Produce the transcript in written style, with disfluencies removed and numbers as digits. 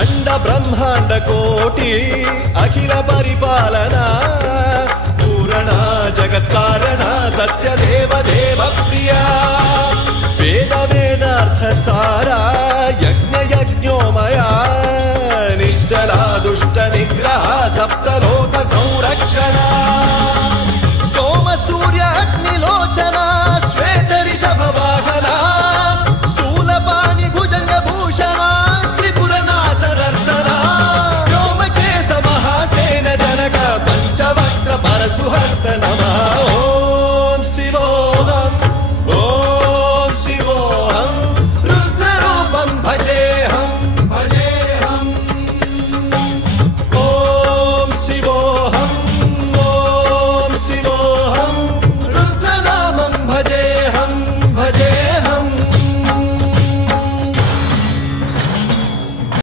अंड ब्रह्मांड कोटि अखिल परिपालना पूरणा जगत्कारणा सत्यदेव देव प्रिया वेद वेदार्थ सारा यज्ञ यज्ञोमया